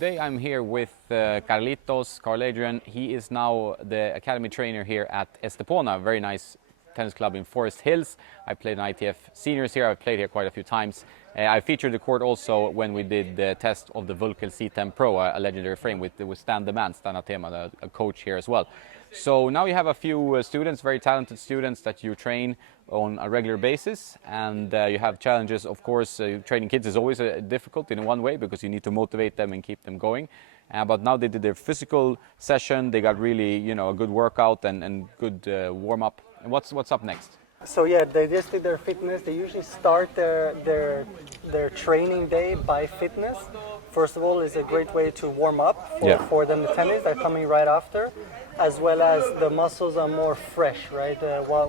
Today I'm here with Carl Adrian. He is now the academy trainer here at Estepona, a very nice tennis club in Forest Hills. I played in ITF seniors here. I've played here quite a few times. I featured the court also when we did the test of the Vulkel C10 Pro, a legendary frame with Stan Demand, Stan Atema, a coach here as well. So now you have a few students, very talented students that you train on a regular basis, and you have challenges. Of course, training kids is always difficult in one way because you need to motivate them and keep them going. But now they did their physical session. They got really, a good workout and good warm up. And what's up next? So yeah, they just did their fitness. They usually start their training day by fitness. First of all, it's a great way to warm up for them. The tennis, they're coming right after, as well as the muscles are more fresh, right?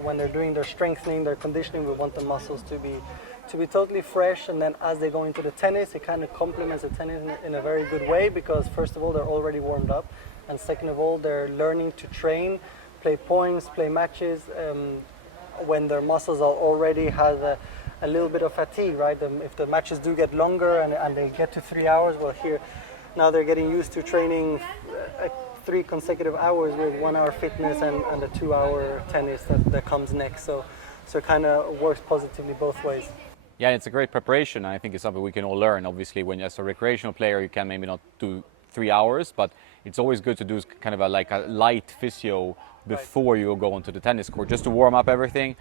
When they're doing their strengthening, their conditioning, we want the muscles to be totally fresh. And then as they go into the tennis, it kind of complements the tennis in a very good way, because first of all, they're already warmed up, and second of all, they're learning to train, play points, play matches, when their muscles are already have a little bit of fatigue, right? If the matches do get longer and they get to 3 hours, well, here now they're getting used to training 3 consecutive hours with 1 hour fitness and a 2 hour tennis that comes next. So it kind of works positively both ways. Yeah, it's a great preparation. I think it's something we can all learn. Obviously, when as a recreational player, you can maybe not do 3 hours, but it's always good to do kind of like a light physio before you go onto the tennis court, just to warm up everything,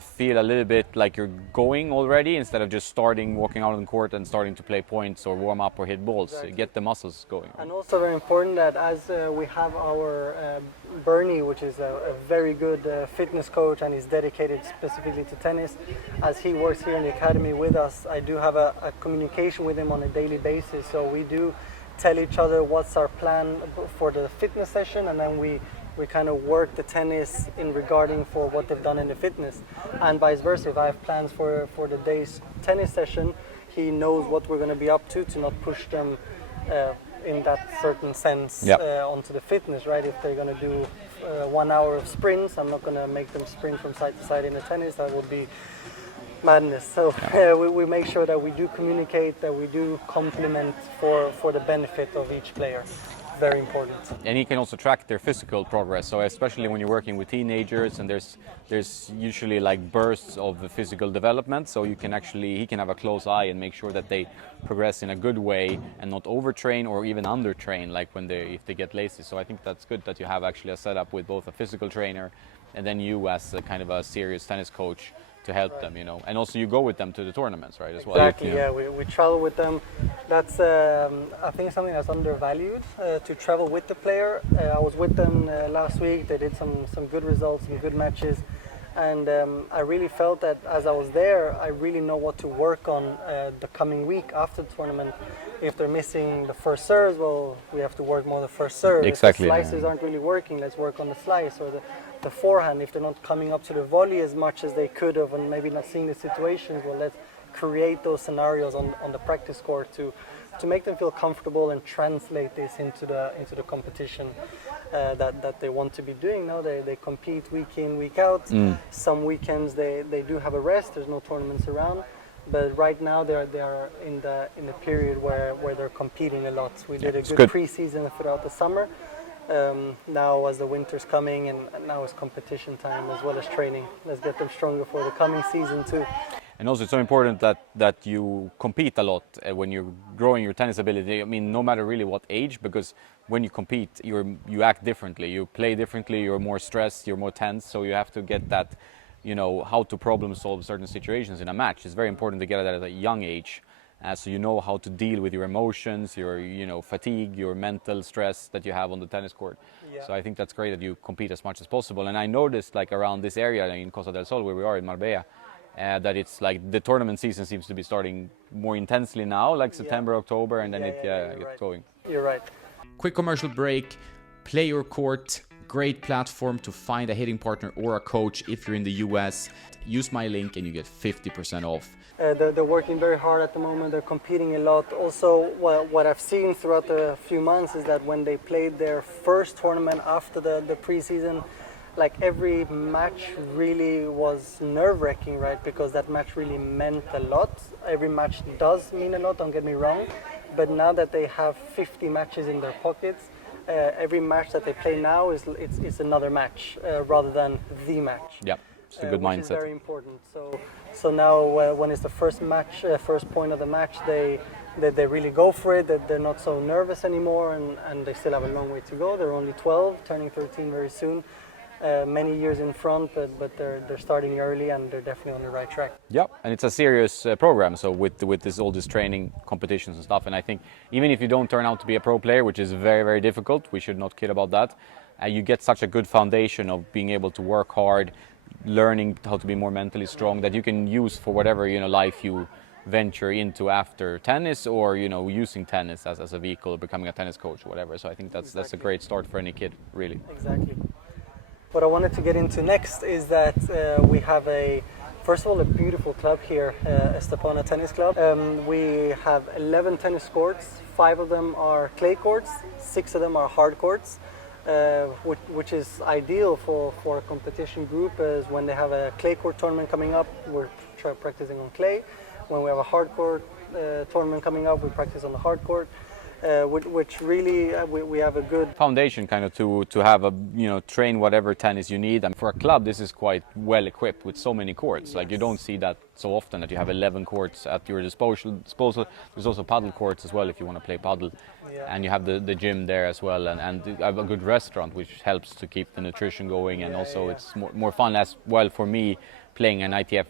feel a little bit like you're going already instead of just walking out on the court and starting to play points or warm up or hit balls. Exactly. Get the muscles going. And also very important that as we have our Bernie, which is a very good fitness coach and is dedicated specifically to tennis, as he works here in the academy with us, I do have a communication with him on a daily basis. So we do tell each other what's our plan for the fitness session, and then we kind of work the tennis in regarding for what they've done in the fitness, and vice versa. If I have plans for the day's tennis session, he knows what we're going to be up to not push them in that certain sense onto the fitness, right? If they're going to do 1 hour of sprints, I'm not going to make them sprint from side to side in the tennis. That would be madness. So we make sure that we do communicate, that we do complement for the benefit of each player. Very important. And he can also track their physical progress. So especially when you're working with teenagers, and there's usually like bursts of physical development. So he can have a close eye and make sure that they progress in a good way and not overtrain or even undertrain, like if they get lazy. So I think that's good that you have actually a setup with both a physical trainer and then you as a kind of a serious tennis coach to help them, and also you go with them to the tournaments, right, as well. Exactly, yeah, we travel with them. That's I think something that's undervalued, to travel with the player. I was with them last week. They did some good results, some good matches, and I really felt that as I was there, I really know what to work on the coming week after the tournament. If they're missing the first serves, well, we have to work more the first serve. Exactly. If the slices aren't really working, let's work on the slice, or the forehand. If they're not coming up to the volley as much as they could have and maybe not seeing the situations, well, let's create those scenarios on the practice court to make them feel comfortable and translate this into the competition that they want to be doing. Now they compete week in, week out. Some weekends they do have a rest. There's no tournaments around, but right now they are in the period where they're competing a lot. We did a good pre-season throughout the summer. Now as the winter's coming and now is competition time as well as training. Let's get them stronger for the coming season too. And also it's so important that you compete a lot when you're growing your tennis ability. I mean, no matter really what age, because when you compete, you act differently, you play differently, you're more stressed, you're more tense, so you have to get that, how to problem solve certain situations in a match. It's very important to get that at a young age. So you know how to deal with your emotions, your fatigue, your mental stress that you have on the tennis court. Yeah. So I think that's great that you compete as much as possible. And I noticed like around this area in Costa del Sol, where we are in Marbella, that it's like the tournament season seems to be starting more intensely now, like September, October, and then it gets going. You're right. Quick commercial break. Play Your Court. Great platform to find a hitting partner or a coach if you're in the US. Use my link and you get 50% off. They're working very hard at the moment. They're competing a lot. Also, what I've seen throughout the few months is that when they played their first tournament after the preseason, like every match really was nerve-wracking, right? Because that match really meant a lot. Every match does mean a lot, don't get me wrong. but now that they have 50 matches in their pockets, every match that they play now it's another match rather than the match. Yeah, it's a good which mindset. is very important. So now when it's the first match, first point of the match, they really go for it. That they're not so nervous anymore, and they still have a long way to go. They're only 12, turning 13 very soon. Many years in front, but they're starting early and they're definitely on the right track. Yeah, and it's a serious program. So with all this training, competitions and stuff, and I think even if you don't turn out to be a pro player, which is very, very difficult, we should not kid about that. You get such a good foundation of being able to work hard, learning how to be more mentally strong that you can use for whatever life you venture into after tennis, or using tennis as a vehicle, becoming a tennis coach or whatever. So I think that's a great start for any kid, really. Exactly. What I wanted to get into next is that we have first of all, a beautiful club here, Estepona Tennis Club. We have 11 tennis courts. 5 of them are clay courts, 6 of them are hard courts, which is ideal for a competition group, as when they have a clay court tournament coming up, we're practicing on clay. When we have a hard court tournament coming up, we practice on the hard court. Which really we have a good foundation kind of to have train whatever tennis you need. And for a club, this is quite well equipped with so many courts. Yes. Like you don't see that so often, that you have 11 courts at your disposal. There's also paddle courts as well if you want to play paddle. Yeah. And you have the gym there as well, and have a good restaurant, which helps to keep the nutrition going, and also it's more fun as well for me playing an ITF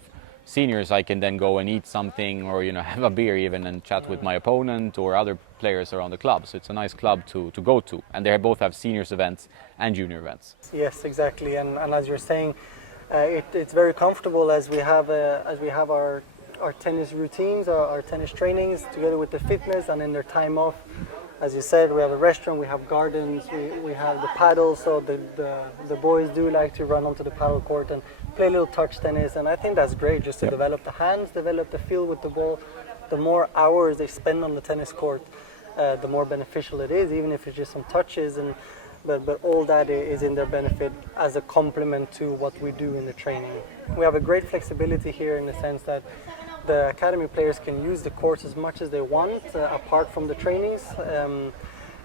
seniors. I can then go and eat something, or have a beer even, and chat with my opponent or other players around the club. So it's a nice club to go to, and they both have seniors events and junior events. Yes, exactly, and as you're saying, it's very comfortable as we have our tennis routines, our tennis trainings together with the fitness, and in their time off, as you said, we have a restaurant, we have gardens, we have the paddle, so the boys do like to run onto the paddle court and play a little touch tennis, and I think that's great, just to develop the hands, develop the feel with the ball. The more hours they spend on the tennis court, the more beneficial it is, even if it's just some touches, but all that is in their benefit as a complement to what we do in the training. We have a great flexibility here in the sense that the academy players can use the courts as much as they want, apart from the trainings.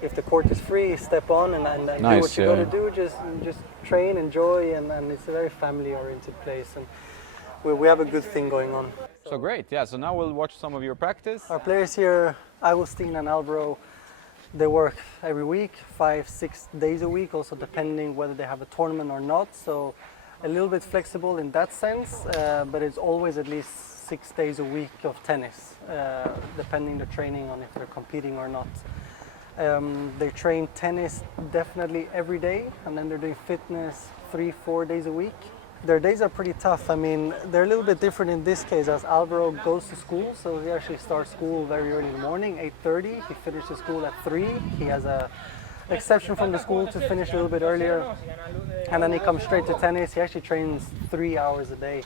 If the court is free, step on and nice, do what you got to do. Just train, enjoy, and it's a very family-oriented place, and we have a good thing going on. So great, yeah. So now we'll watch some of your practice. Our players here, Agustin and Alvaro, they work every week, 5-6 days a week, also depending whether they have a tournament or not. So a little bit flexible in that sense, but it's always at least 6 days a week of tennis, depending the training on if they're competing or not. They train tennis definitely every day, and then they're doing fitness 3-4 days a week. Their days are pretty tough. I mean, they're a little bit different in this case, as Alvaro goes to school, so he actually starts school very early in the morning, 8:30. He finishes school at 3. He has a exception from the school to finish a little bit earlier, and then he comes straight to tennis. He actually trains 3 hours a day,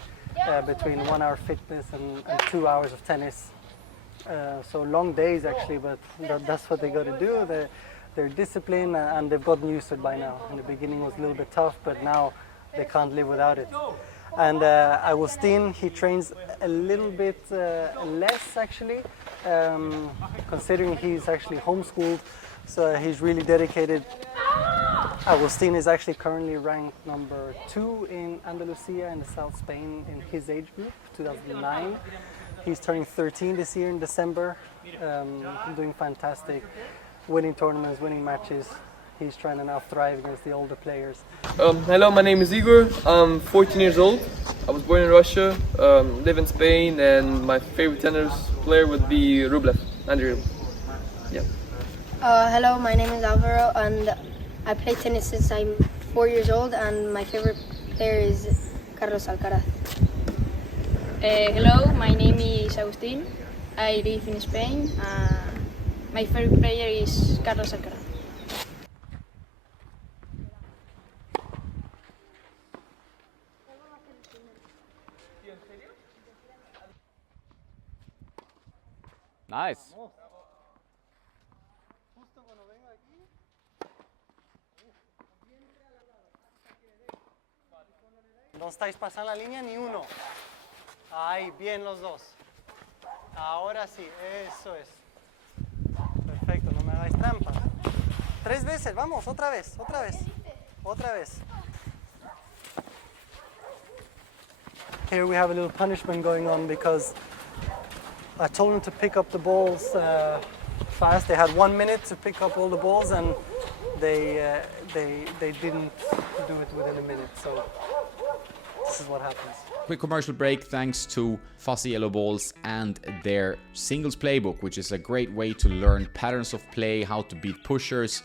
between 1 hour fitness and 2 hours of tennis. So long days actually, but that's what they got to do. They're disciplined, and they've gotten used to it by now. In the beginning it was a little bit tough, but now they can't live without it. And Agustin, he trains a little bit less actually, considering he's actually homeschooled, so he's really dedicated. Agustin is actually currently ranked number 2 in Andalusia in the South Spain in his age group, 2009. He's turning 13 this year in December, doing fantastic, winning tournaments, winning matches. He's trying to now thrive against the older players. Hello, my name is Igor. I'm 14 years old. I was born in Russia, live in Spain, and my favorite tennis player would be Rublev, Andrei Rublev. Yeah. Hello, my name is Alvaro, and I play tennis since I'm 4 years old, and my favorite player is Carlos Alcaraz. Hello, my name is Agustin. I live in Spain. My favorite player is Carlos Alcaraz. Nice. No estáis pasando la línea ni uno. Ahí, bien los dos. Ahora sí, eso es. 3 veces, vamos, otra vez, otra vez, otra vez. Here we have a little punishment going on because I told them to pick up the balls fast. They had 1 minute to pick up all the balls, and they didn't do it within a minute. So this is what happens. Quick commercial break thanks to Fuzzy Yellow Balls and their singles playbook, which is a great way to learn patterns of play, how to beat pushers,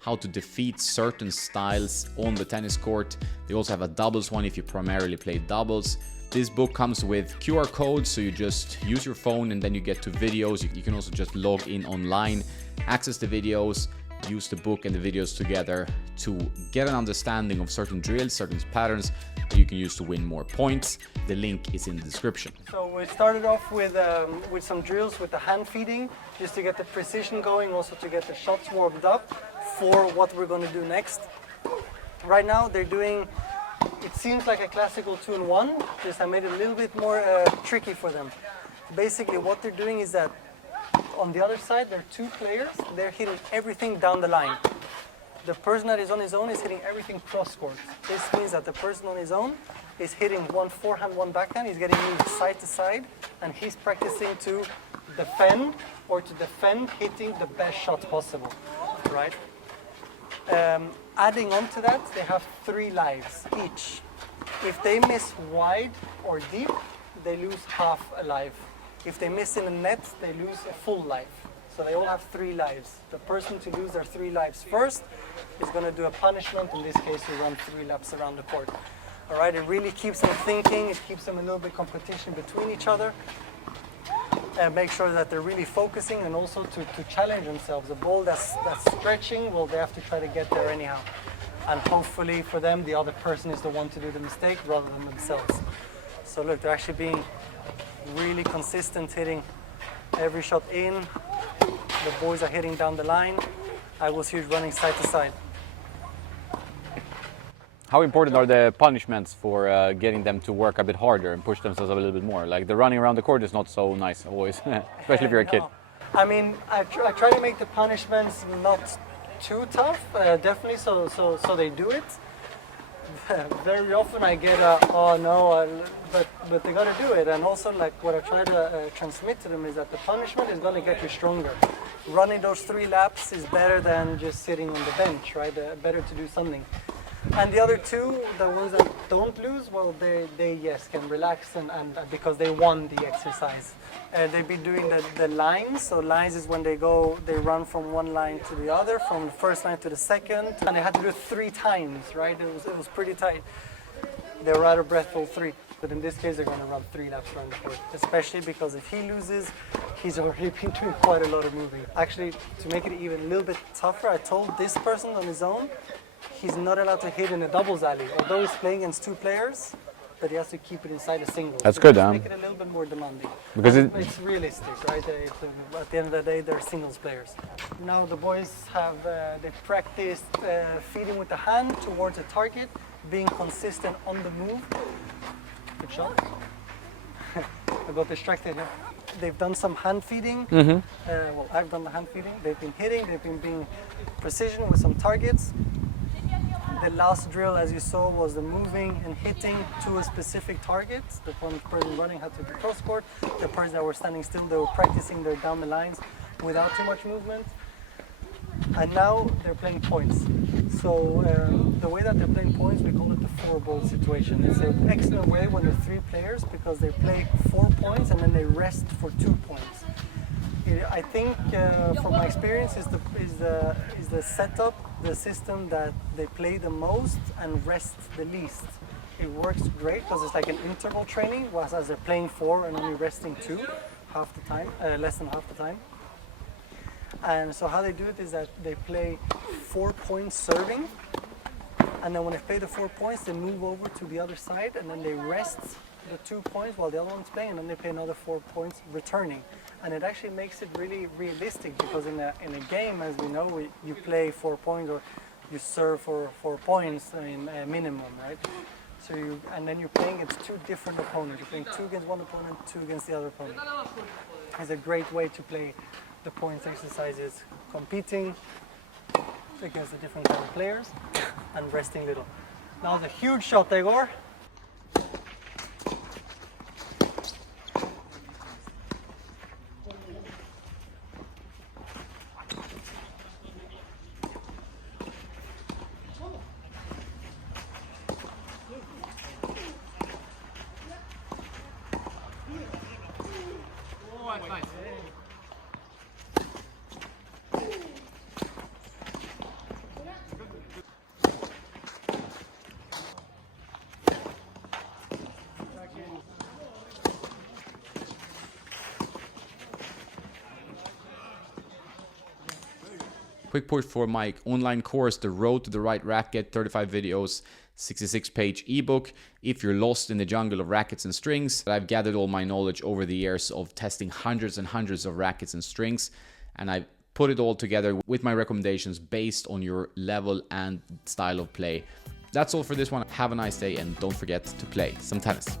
how to defeat certain styles on the tennis court. They also have a doubles one if you primarily play doubles. This book comes with QR codes, so you just use your phone and then you get to videos. You can also just log in online, access the videos, use the book and the videos together to get an understanding of certain drills, certain patterns that you can use to win more points. The link is in the description. So we started off with some drills with the hand feeding, just to get the precision going, also to get the shots warmed up for what we're going to do next. Right now they're doing, it seems like a classical 2-in-1, just I made it a little bit more tricky for them. Basically what they're doing is that on the other side there are 2 players, they're hitting everything down the line. The person that is on his own is hitting everything cross court. This means that the person on his own is hitting one forehand, one backhand, he's getting moved side to side, and he's practicing to defend hitting the best shot possible, right? Adding on to that, they have 3 lives each. If they miss wide or deep, they lose half a life. If they miss in the net, they lose a full life. So they all have 3 lives. The person to lose their 3 lives first is going to do a punishment, in this case to run 3 laps around the court. All right, it really keeps them thinking, it keeps them a little bit competition between each other. Make sure that they're really focusing, and also to challenge themselves. A ball that's stretching, well, they have to try to get there anyhow. And hopefully for them, the other person is the one to do the mistake rather than themselves. So look, they're actually being really consistent, hitting every shot in. The boys are hitting down the line. I was here running side to side. How important are the punishments for getting them to work a bit harder and push themselves a little bit more? Like the running around the court is not so nice always, especially if you're a kid. I mean, I try to make the punishments not too tough, definitely, so they do it. Very often I get oh no, but they gotta do it. And also, like, what I try to transmit to them is that the punishment is gonna get you stronger. Running those 3 laps is better than just sitting on the bench, right? Better to do something. And the other 2, the ones that don't lose, well, they yes, can relax and because they won the exercise. They've been doing the lines. So lines is when they run from one line to the other, from the first line to the second. And they had to do it 3 times, right? It was pretty tight. They were out of breath for 3. But in this case, they're going to run 3 laps around the court, especially because if he loses, he's already been doing quite a lot of moving. Actually, to make it even a little bit tougher, I told this person on his own, he's not allowed to hit in a doubles alley. Although he's playing against 2 players, but he has to keep it inside a single. That's good, Make it a little bit more demanding. Because it's realistic, right? At the end of the day, they're singles players. Now the boys have they practiced feeding with the hand towards a target, being consistent on the move. Good shot. I got distracted here. They've done some hand feeding. Well, I've done the hand feeding. They've been hitting. They've been being precision with some targets. The last drill, as you saw, was the moving and hitting to a specific target. The person running had to be cross court. The person that were standing still, they were practicing their down the lines without too much movement. And now they're playing points. So the way that they're playing points, we call it the 4-ball situation. It's an excellent way when there are 3 players, because they play 4 points and then they rest for 2 points. I think, from my experience, is the setup, the system that they play the most and rest the least. It works great because it's like an interval training, whereas as they're playing 4 and only resting 2 half the time, less than half the time. And so how they do it is that they play 4 points serving, and then when they play the 4 points, they move over to the other side, and then they rest the 2 points while the other one's playing, and then they play another 4 points returning. And it actually makes it really realistic, because in a game, as we know, you play 4 points, or you serve for 4 points in a minimum, right? So and then you're playing against 2 different opponents. You're playing 2 against one opponent, 2 against the other opponent. It's a great way to play the points exercises, competing against the different kind of players and resting little. Now the huge shot, Igor. Quick push for my online course, The Road to the Right Racket, 35 videos, 66-page ebook. If you're lost in the jungle of rackets and strings, I've gathered all my knowledge over the years of testing hundreds and hundreds of rackets and strings, and I put it all together with my recommendations based on your level and style of play. That's all for this one. Have a nice day, and don't forget to play some tennis.